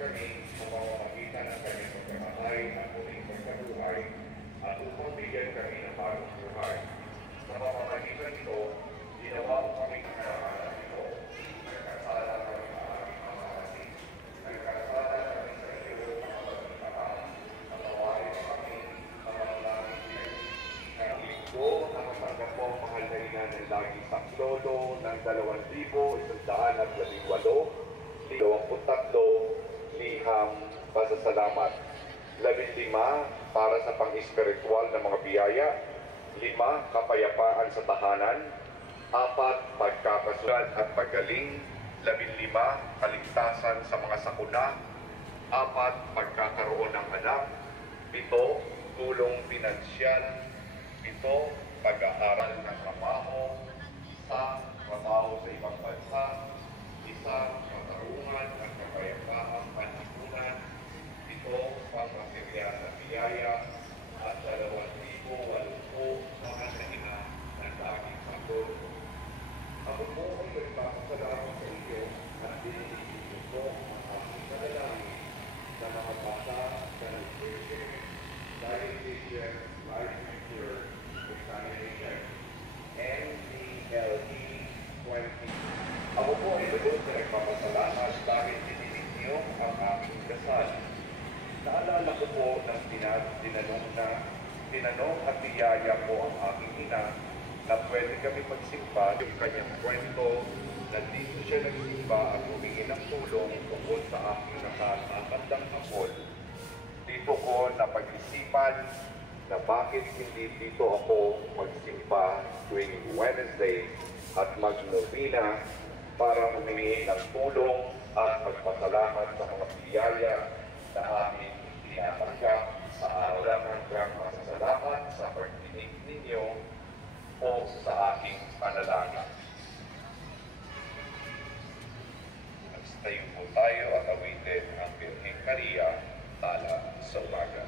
kami sa pamamagitan ng kanyang pagkamatay at muling pagkabuhay at upang bigyan kami ng bagong buhay. Sa pamamagitan nito, ginawa mo kami kasalanan ito. Nagkasala kami sa aming pamamagitan. Nagkasala kami sa iyo ng pagkamatay. Patawarin mo kami sa mga langit kaya linggo, nakatanggap po ang mahal na ina ng lagi sa Lolo ng 2,118, 23 liham pasasalamat, 15 para sa pang-espiritual na mga biyaya, 5 kapayapaan sa tahanan, 4 pagkakasulat at paggaling, 15 kaligtasan sa mga sakuna, 4 pagkakaroon ng anak, 7 tulong pinansyal, 7 pag-aaral ng trabaho, sa trabaho sa ibang bansa, 1 katarungan at kapayapaang panlipunan, 7 pang-material na biyaya, at 2,080 mahal na ina ng laging sakot. Ako po ay nagpapasalamat sa iyo at dinilipin ko ang aking panalangin na makapasa sa nutrition, dietitian, life secure, examination, NCLE 20. Ako po ay lubos na nagpapasalamat dahil dinilig niyo ang aking dasal. Naalala ko po ng tinanong at niyaya po ang aking ina na pwede kami magsimba yung kanyang kwento na dito siya nagsimba at humingi ng tulong tungkol sa aking nakakatandang hapon. Dito ko napag-isipan na bakit hindi dito ako magsimba tuwing Wednesday at mag-novena para humingi ng tulong at magpasalamat sa mga biyaya na aming tinatanggap sa araw ng pasasalamat sa pagdinig ninyo o sa aking panalangin. Magstayo po tayo at awitin ang Birheng Maria, tala sa umaga.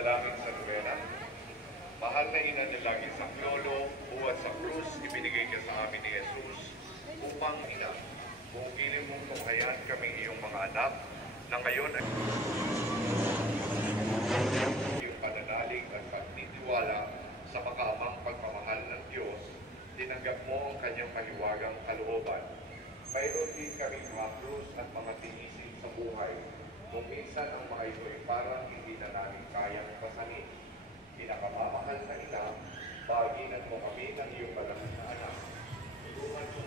Dalangin sa Novena. Mahal na ina ng lagi sa Lolo, buhat sa krus, ibinigay ka sa amin ni Jesus upang ina, buugilin mong tunghayan kami iyong mga anak na ngayon ay iyong pananalig at pagtitiwala sa makaamang pagmamahal ng Diyos, tinanggap mo ang kanyang mahiwagang kalooban. Mayroon din kaming mga krus at mga tinisin sa buhay. Kung minsan ang mga ito ay parang hindi na namin kayang pasanin. Pinakamamahal na ina, baginan mo kami ng iyong malamang na anak. Tulungan mo